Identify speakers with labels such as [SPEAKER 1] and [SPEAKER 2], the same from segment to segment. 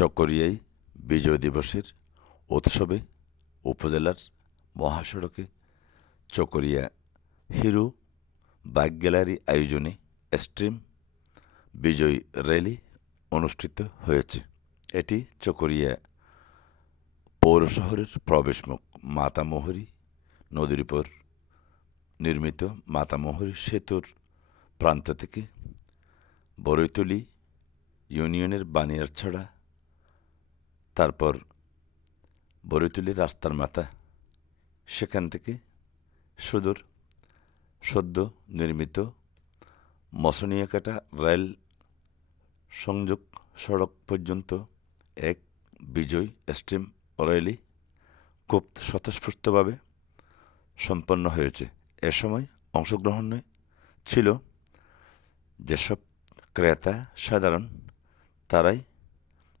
[SPEAKER 1] চকরিয়ায় বিজয় দিবসের উৎসবে উপজেলার মহাসড়কে চকরিয়া হিরো বাইক গ্যালারি আয়োজনে স্ট্রিম বিজয় র্যালি অনুষ্ঠিত হয়েছে। এটি চকরিয়া পৌর শহরের প্রবেশমুখ মাতামোহরী নদীর উপর নির্মিত মাতামোহরী সেতুর প্রান্ত থেকে বরৈতলি ইউনিয়নের বানিয়ারছড়া তারপর বরিতুলি রাস্তার মাথা, সেখান থেকে সুদূর সদ্য নির্মিত মসনিয়াকাটা রেল সংযোগ সড়ক পর্যন্ত এক বিজয় স্ট্রিম র্যালি খুব স্বতঃস্ফূর্তভাবে সম্পন্ন হয়েছে। এ সময় অংশগ্রহণে ছিল যেসব ক্রেতা সাধারণ, তারাই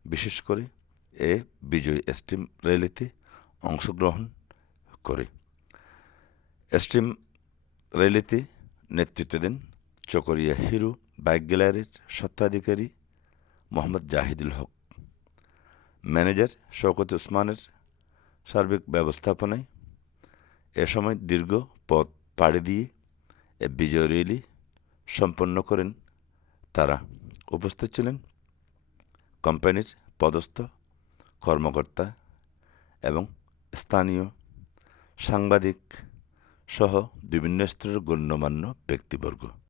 [SPEAKER 1] বিশেষ করে এ বিজয়ী স্ট্রিম র্যালিতে অংশগ্রহণ করে। স্ট্রিম র্যালিতে নেতৃত্ব দেন চকরিয়া হিরো বাইক গ্যালারির স্বত্বাধিকারী মোহাম্মদ জাহিদুল হক। ম্যানেজার শওকত উসমানের সার্বিক ব্যবস্থাপনায় এ সময় দীর্ঘ পথ পাড়ি দিয়ে এ বিজয় র্যালি সম্পন্ন করেন তারা। উপস্থিত ছিলেন কোম্পানির পদস্থ কর্মকর্তা এবং স্থানীয় সাংবাদিক সহ বিভিন্ন স্তরের গণ্যমান্য ব্যক্তিবর্গ।